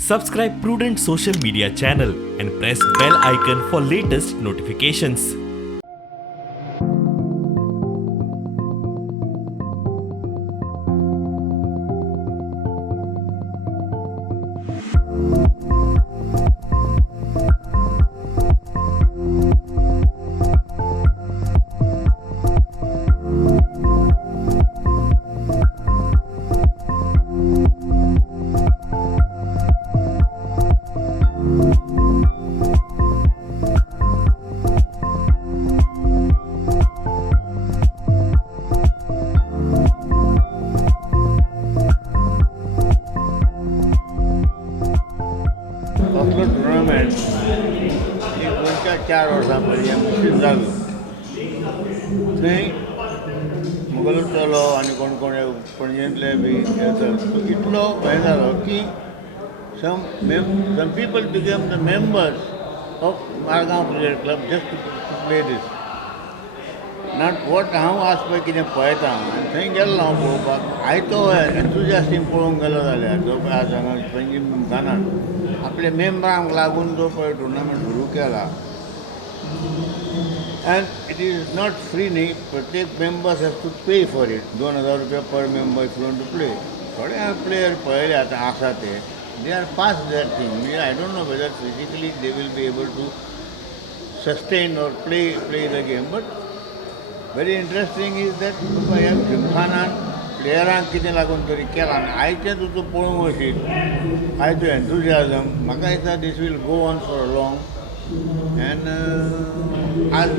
Subscribe Prudent social media channel and press bell icon for latest notifications. असलो tournament ही गोंयच्या 4 वर्सां पयलीं मिशीस जालो थंय मुगलो चलो आनी कोण कोण पणजेंतले बी तो इतलो हें जालो की some people became the members of Margaon Cricket Club just to play this. Not what हांव आज पळय कितें पळयता आनी थंय गेल्लो हांव पळोवपाक आयतो एन्थुजियास्टीन पळोवंक गेलो जाल्यार जो पळय आज हांगा पणजी मुखानात आपल्या मेंबरांक लागून जो पळय टुर्नामेंट सुरू केला and it is not free न्ही प्रत्येक members have to pay for it 2000 रुपया पर member if you want to play थोडे हांवें प्लेयर पळयले आतां आसा ते they are past that thing म्हणजे I don't know whether physically they will be able to sustain or play the game but very interesting is that ह्या जिमखानान प्लेयरांक कितें लागून तरी केलां आनी आयचें तूं पळोवंक वशीत आयचो एन्थुजियाजम म्हाका दिसता this will go on for long and आज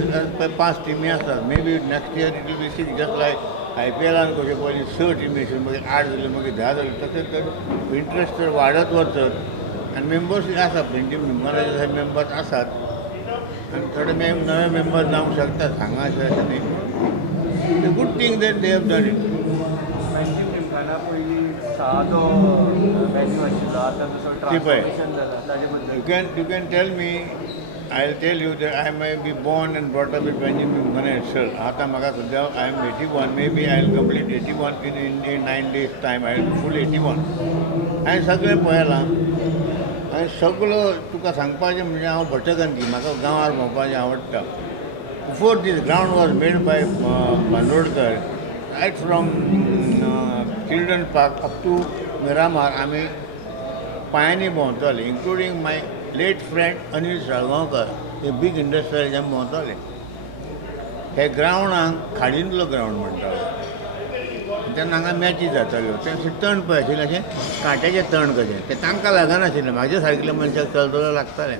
5 टिमी आसात may be next year it will be 6 just like IPL कशें पयलीं 6 टिमी आशिल्ल्यो मागीर 8 जाल्यो मागीर 10 जाल्यो तशें तर इंट्रस्ट तर वाडत वचत आनी मेंबर्स आसा पणजी मुखानाचे मेंबर्स आसात आनी थोडे नवे मेंबर जावंक शकतात हांगा अशें न्ही good thing that they have done it Panaji Gymkhana पयलीं सादो वेन्यू आशिल्लो आतां तसो ट्रान्सफॉर्मेशन जाला ताजे बद्दल you can tell me I'll tell you that I may be born and brought up in Panji Mumkhana itself. आता म्हाका सद्या I am 81, maybe I'll complete 81 in 9 days time. I'll be full 81. हांवें सगळें पळयलां हांवें सगळो तुका सांगपाचें म्हणजे हांव भटकंती म्हाका गांवार भोंवपाचें आवडटा before this ground was made by Bandodkar right from children park up to Miramar आमी पांयांनी भोंवताले including my late friend Anil Salgaonkar हे बीग इंडस्ट्रियलिजान भोंवताले हे ग्रावंडाक खाडींतलो ग्रावंड म्हणटाले तेन्ना हांगा मॅची जाताल्यो ते तण पळय आशिल्लें अशें काट्याचें तण कशें तें तांकां लागनाशिल्लें म्हाज्या सारकेल्या मनशाक चलतलो लागतालें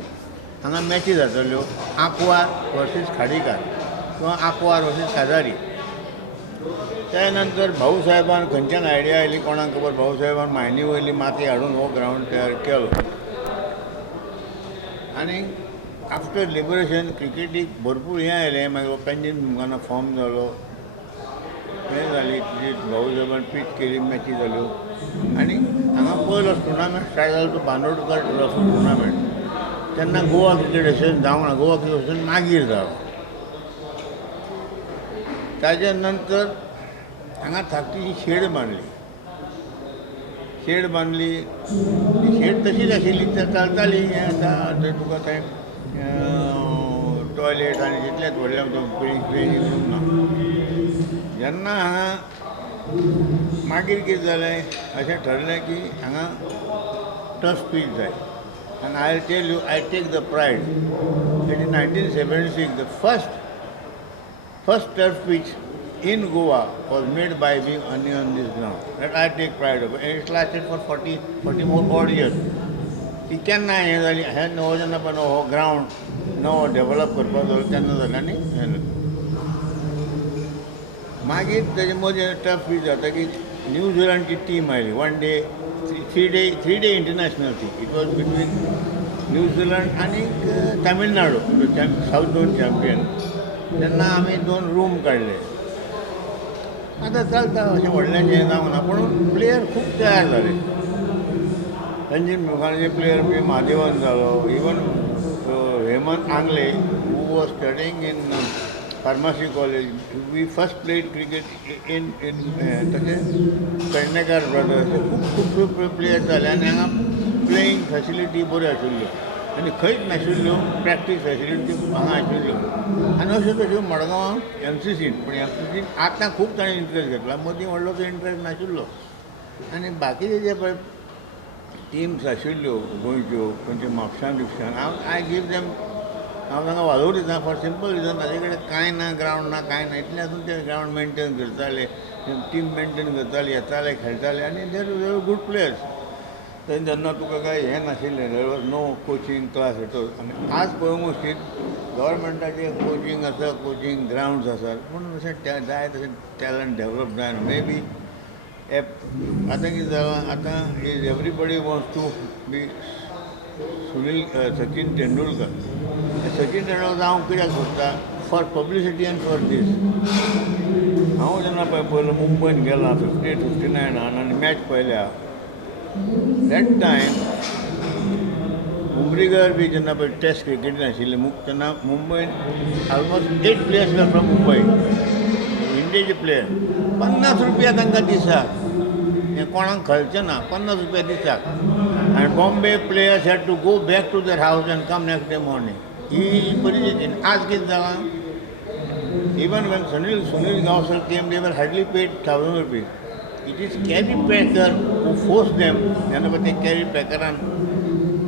हांगा मॅची जाताल्यो आंकवार वर्सीस खाडीकार किंवा आंकवार वर्सीस काजारी त्या नंतर भाऊ साहेबान खंयच्यान आयडिया आयली कोणाक खबर भाऊ साहेबान मायनी वयली माती हाडून हो ग्रावंड तयार केलो आनी आफ्टर लिबरेशन क्रिकेटीक भरपूर हें आयलें मागीर पेंजीन मुखाना फॉर्म जालो हें जाली भाऊ साहेबान पीच केली मॅची जाल्यो आनी हांगा पयलो टुर्नामेंट स्टार्ट जालो तो बांदोडकर ट्रॉफी टुर्नामेंट तेन्ना गोवा क्रिकेट एसोसिएशन जावंक ना गोवा क्रिकेट एसोसिएशन मागीर जालो ताजे नंतर हांगा धाकटीशी शेड बांदली ती शेड तशीच आशिल्ली तर चलताली हें आतां तुका थंय टॉयलेट आनी तितलेंच व्हडलें पेज रूम ना जेन्ना हांगा मागीर कितें जालें अशें ठरलें की हांगा टफ पीच जाय आनी I tell you I take the pride it is 1976 the first turf pitch in Goa was made by me only on this ground. That I take pride of. And it lasted for 40 more odd years. ती केन्ना हें जाली हें नवो जेन्ना पळय हो ground नवो डेवलप करपाक जालो तेन्ना जालें आनी मागीर तेजे मदीं टफ पीच जाता की न्यूझिलंडची टीम आयली 1 डे 3 डे इंटरनॅशनल ती इट वॉज बिटवीन न्यूझिलंड आनी तामिळनाडू सावथ झोन चॅम्पियन तेन्ना आमी 2 रूम काडले आतां चलता अशें व्हडलेंशें जावंक ना पूण प्लेयर खूब तयार जाले पेंजीन मुखानाचे प्लेयर बी महादेवन जालो even Hemant Angle who was studying in pharmacy college we first played cricket in तशें पेडणेकार ब्रदर्स खूब प्लेयर जाले आनी हांगा प्लेईंग फॅसिलिटी बऱ्यो आशिल्ल्यो आनी खंयच नाशिल्ल्यो प्रॅक्टीस फॅसिलिटी हांगा आशिल्ल्यो आनी अश्यो तश्यो मडगांवां MCCन पूण MCCन आतां खूब ताणें इंट्रस्ट घेतला मदीं व्हडलोसो इंट्रस्ट नाशिल्लो आनी बाकीचे जे पळय टिम्स आशिल्ल्यो गोंयच्यो खंयचे म्हापशान बिपशान आय गीव देम हांव तांकां वालोर दिता फॉर सिंपल रिजन ताजे कडेन कांय ना ग्रावंड ना कांय ना इतले आसून ते ग्रावंड मेंटेन करताले टीम मेंटेन करताले येताले खेळटाले आनी देर गूड प्लेयर्स थंय जेन्ना तुका काय हें नाशिल्लें there was no coaching class हेटो आनी आज पळोवंक वचशीत गव्हर्मेंटाचे कोचिंग आसा कोचिंग ग्रावंड्स आसात पूण तशें जाय तशें टॅलंट डेवलप जायना मे बी आतां कितें जालां आतां is everybody wants to be Sachin Tendulkar Sachin Tendulkar जावंक कित्याक सोदता for publicity and for this हांव जेन्ना पयलो मुंबयन गेला 58-59 आनी मॅच पळयल्या दॅट टायम उमरीगर बी जेन्ना पळय टेस्ट क्रिकेटीन आशिल्लें तेन्ना मुंबयन almost 8 players were from Mumbai इंडियेचे प्लेयर 50 रुपया तांकां दिसाक हें कोणाक खर्चे ना 50 रुपया दिसाक आनी Bombay players had to go back to their house and come next day morning ही परिस्थिती आज कितें जालां even when Sunil Gavaskar came they were hardly paid 1000 rupees it is Kerry Packer who force them जेन्ना पळय ते कॅरी पॅकरान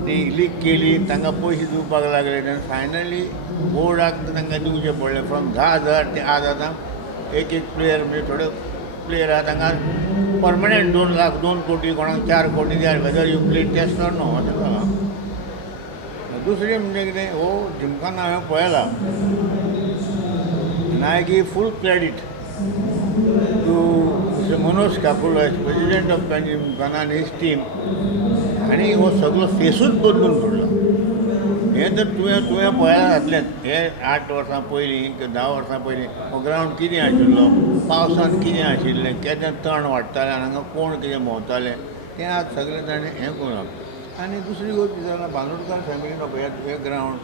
ती लीक केली तांकां पयशे दिवपाक लागले तेन्ना फायनली बोर्डाक तांकां दिवचें पडलें फ्रॉम 10,000 ते आज आतां एक प्लेयर म्हणजे थोडे प्लेयर आहा तांकां परमनंट 2 लाख 2 कोटी कोणाक 4 कोटी दियार whether you play test or no अशें जालां दुसरें म्हणजे कितें हो जिमखाना हांवें पळयला आनी I give full credit to Manoj Kakulo president of gymkhana आनी हीज टीम आनी हो सगळो फेसूच बदलून सोडलो हें जर तुवें पळयला घातलें हे 8 वर्सां पयलीं किंवां 10 वर्सां पयलीं हो ग्रावंड कितें आशिल्लो पावसान कितें आशिल्लें केदें तण वाडटालें आनी हांगा कोण कितें भोंवताले तें आज सगळें ताणें हें करून आनी दुसरी गोश्ट जाल्यार बांदोडकर फॅमिलीन हे ग्रावंड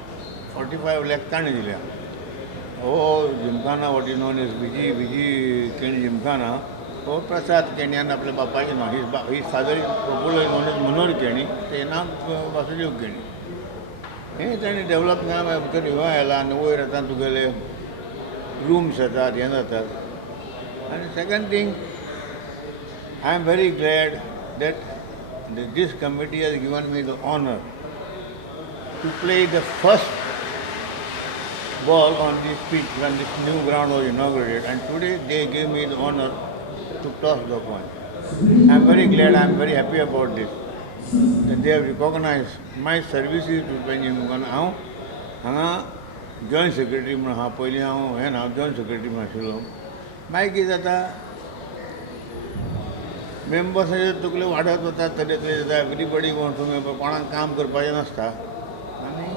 45 लाख ताणें दिल्या हो gymkhana what is known as Viji Keni gymkhana हो प्रसाद केणी आनी आपल्या बापाचें नांव his father is popular known as Manohar Keni तें नांव वासुदेव केणी हें ताणें डेवलप जावं भितर ह्यो आयला आनी वयर आतां तुगेले रूम्स येतात हें जातात आनी second thing I am very glad that this committee has given me the honor to play the first ball on this pitch when this new ground was inaugurated, and today they gave me the honor to toss the coin. I am very glad, I am very happy about this, that they have recognized my services to Benjamin Mukana. हांगा joint secretary म्हणून आहा पयलीं हांव हें ना joint secretary म्हणून आशिल्लो मागीर कितें जाता मेंबर्स तकले वाडत वता तरेतले जाता एवरीबडी वॉन्ट्स टू मेंबर कोणाक काम करपाचें नासता आनी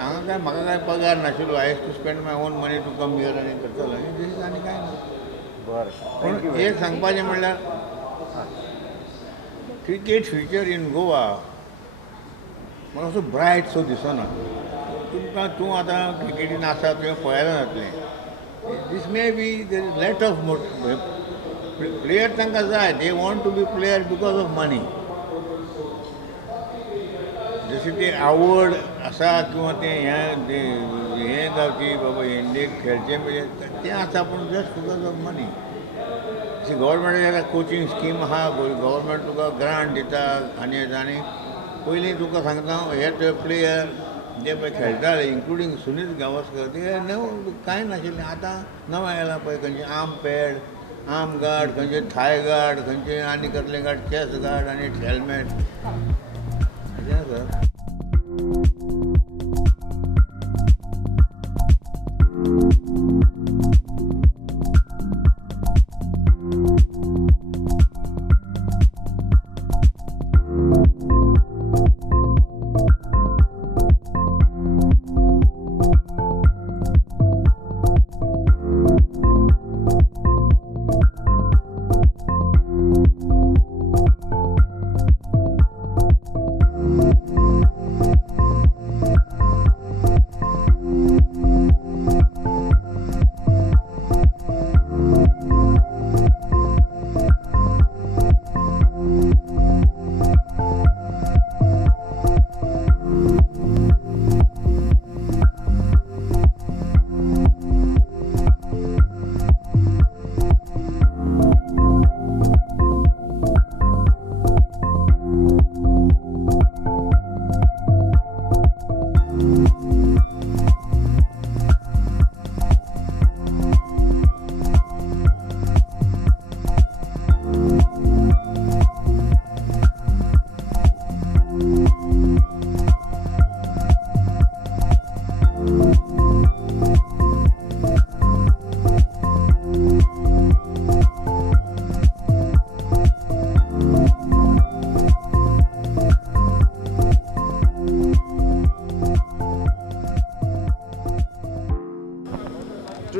हांगा काय म्हाका काय पगार नाशिल्लो I to spend my own money to come here आनी करतलो आनी कांय ना बरें पूण एक सांगपाचें म्हणल्यार क्रिकेट फ्युचर इन गोवा म्हाका असो ब्रायट सो दिसना तूं आतां क्रिकेटीन आसा तुवें पळयलां जातलें this may be there is lot of player तांकां जाय they want to be player because of money जशी ती आवड आसा किंवा तें हें जावची बाबा इंडियेक खेळचें म्हणजे तें आसा पूण जस्ट बिकॉज ऑफ मनी अशी गव्हर्मेंटाची आतां कोचिंग स्कीम आहा गव्हर्मेंट तुका ग्रांट दिता आनी पयलीं तुका सांगता हे प्लेयर जे पळय खेळटाले इन्क्लुडींग सुनील गावस्कर ते कांय नाशिल्लें आतां नवें आयलां पळय खंयचे आर्म पॅड आर्म गार्ड खंयचे थाय गार्ड खंयचे आनी कसले गार्ड चॅस्ट गार्ड आनी हेल्मेट अशें आसा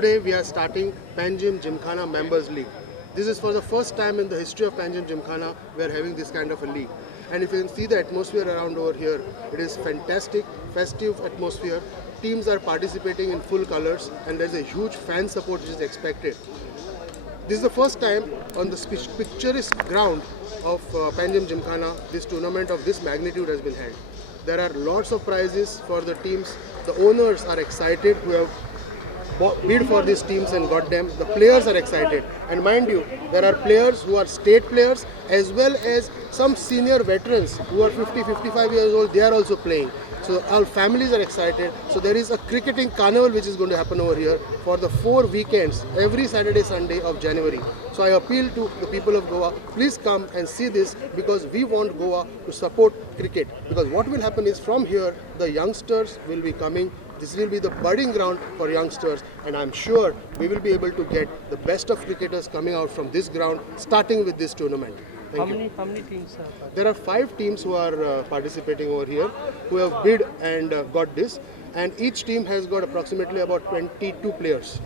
today we are starting Panjim Gymkhana Members League. This is for the first time in the history of Panjim Gymkhana we are having this kind of a league. And if you can see the atmosphere around over here, it is fantastic, festive atmosphere. Teams are participating in full colors and there's a huge fan support which is expected. This is the first time on the picturesque ground of Panjim Gymkhana this tournament of this magnitude has been held. There are lots of prizes for the teams. The owners are excited who have bid for these teams and got them. The players are excited. And mind you, there are players who are state players as well as some senior veterans who are 50, 55 years old. They are also playing. So our families are excited. So there is a cricketing carnival which is going to happen over here for the 4 weekends, every Saturday, Sunday of January. So I appeal to the people of Goa, please come and see this because we want Goa to support cricket. Because what will happen is from here, the youngsters will be coming. This will be the budding ground for youngsters and I'm sure we will be able to get the best of cricketers coming out from this ground starting with this tournament. How many teams are participating? There are 5 teams who are participating over here who have bid and got this, and each team has got approximately about 22 players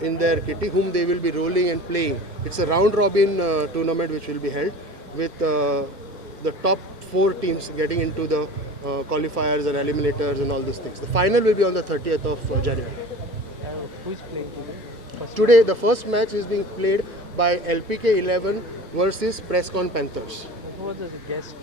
in their kitty whom they will be rolling and playing. It's a round robin tournament which will be held with the top 4 teams getting into the qualifiers and eliminators and all these things. The final will be on the 30th of January. Who is playing today? Today the first match is being played by LPK 11 versus Prescon Panthers. Who are the guests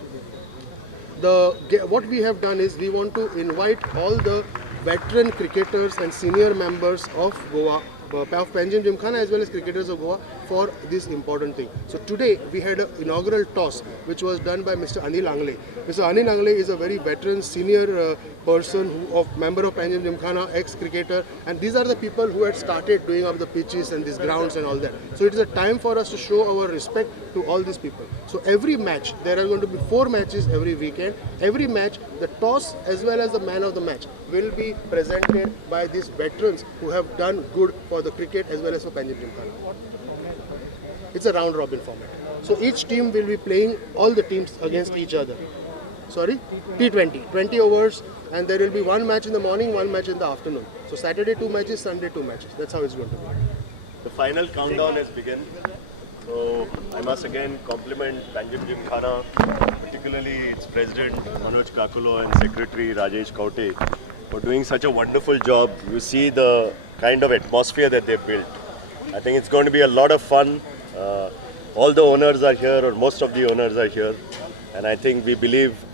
today? What we have done is we want to invite all the veteran cricketers and senior members of Goa, of Panjim Gymkhana as well as cricketers of Goa for this important thing. So today we had an inaugural toss which was done by Mr. Anil Angle. Mr. Anil Angle is a very veteran senior person member of Panjim Gymkhana, ex-cricketer, and these are the people who had started doing up the pitches and these grounds and all that. So it is a time for us to show our respect to all these people. So every match, there are going to be 4 matches every weekend. Every match, the toss as well as the man of the match will be presented by these veterans who have done good for the cricket as well as for Panjim Gymkhana. It's a round robin format. So each team will be playing all the teams against each other. Sorry? T20. 20 overs and there will be 1 match in the morning, 1 match in the afternoon. So Saturday 2 matches, Sunday 2 matches. That's how it's going to be. The final countdown has begun. So I must again compliment Panjim Gymkhana, particularly its president Manoj Kakulo and secretary Rajesh Kaute for doing such a wonderful job. You see the kind of atmosphere that they've built. I think it's going to be a lot of fun. All the owners are here, or most of the owners are here. And I think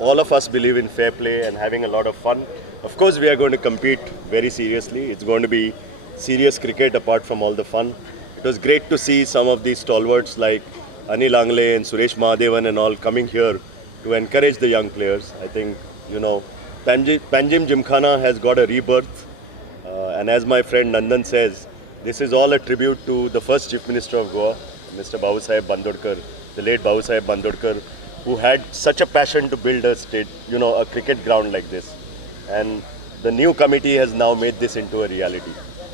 all of us believe in fair play and having a lot of fun. Of course, we are going to compete very seriously. It's going to be serious cricket apart from all the fun. It was great to see some of these stalwarts like Anil Angle and Suresh Mahadevan and all coming here to encourage the young players. I think, Panjim Gymkhana has got a rebirth. And as my friend Nandan says, this is all a tribute to the first Chief Minister of Goa, Mr. Babusaheb Bandodkar, the late Babusaheb Bandodkar, who had such a passion to build a cricket ground like this. And the new committee has now made this into a reality.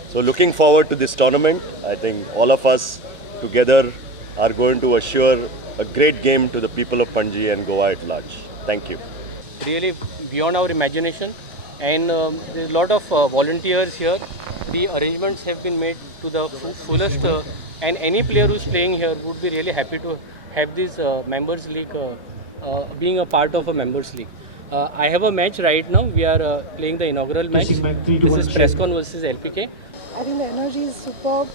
So looking forward to this tournament. I think all of us together are going to assure a great game to the people of Panji and Goa at large. Thank you. Really beyond our imagination, and there's a lot of volunteers here. The arrangements have been made to the fullest, and any player who's playing here would be really happy to have this members league being a part of a members league. I have a match right now. We are playing the inaugural match. This is Prescon versus LPK. I think the energy is superb.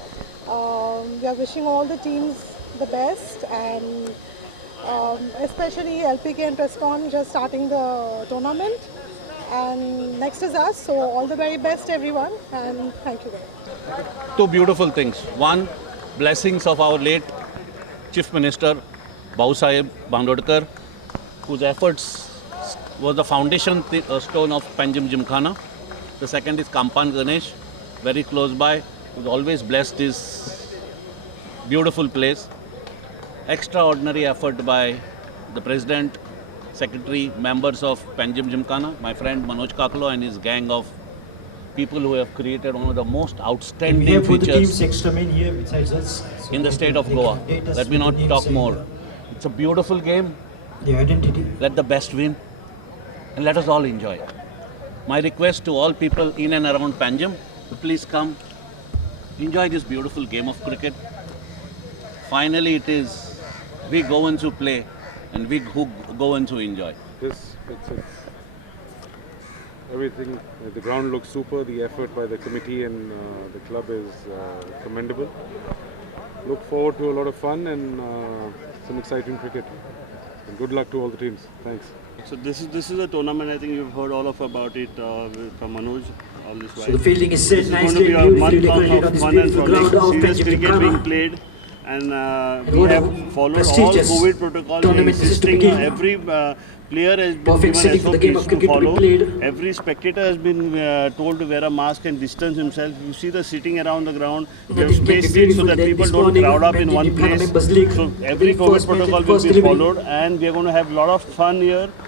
We are wishing all the teams the best, and especially LPK and Prescon just starting the tournament. And next is us, so all the very best everyone, and thank you very much. 2 beautiful things. One, blessings of our late Chief Minister Babusaheb Bandodkar, whose efforts was the foundation stone of Panjim Gymkhana. The second is Kampan Ganesh, very close by, who's always blessed this beautiful place. Extraordinary effort by the President, Secretary, members of Panjim Gymkhana, my friend Manoj Kakulo and his gang of people who have created one of the most outstanding features in the state of Goa. Let me not talk more. It's a beautiful game. The identity. Let the best win and let us all enjoy it. My request to all people in and around Panjim to please come enjoy this beautiful game of cricket. Finally, it is we go on to play and we who go on to enjoy. It's everything. The ground looks super. The effort by the committee and the club is commendable. Look forward to a lot of fun and some exciting cricket. And good luck to all the teams. Thanks. So this is a tournament. I think you've heard all about it from Manoj all this while. So the fielding is set This is going nicely to be and a beautifully month decorated on of this fun and beautiful ground frolic. of Serious Panjim cricket Gymkhana. being played, and we what a have followed all prestigious COVID protocols. tournament this is to Existing, begin. every player has been Perfect given setting for the game of SOPs to cricket to be follow. played. Every spectator has been told to wear a mask and distance himself. You see the sitting around the ground. We have Nothing can be spaced it so beautiful that than people this don't morning, crowd up in Panjim one Gymkhana place. Members League. So every The COVID first match and protocol will first be delivery. followed, and we are going to have a lot of fun here.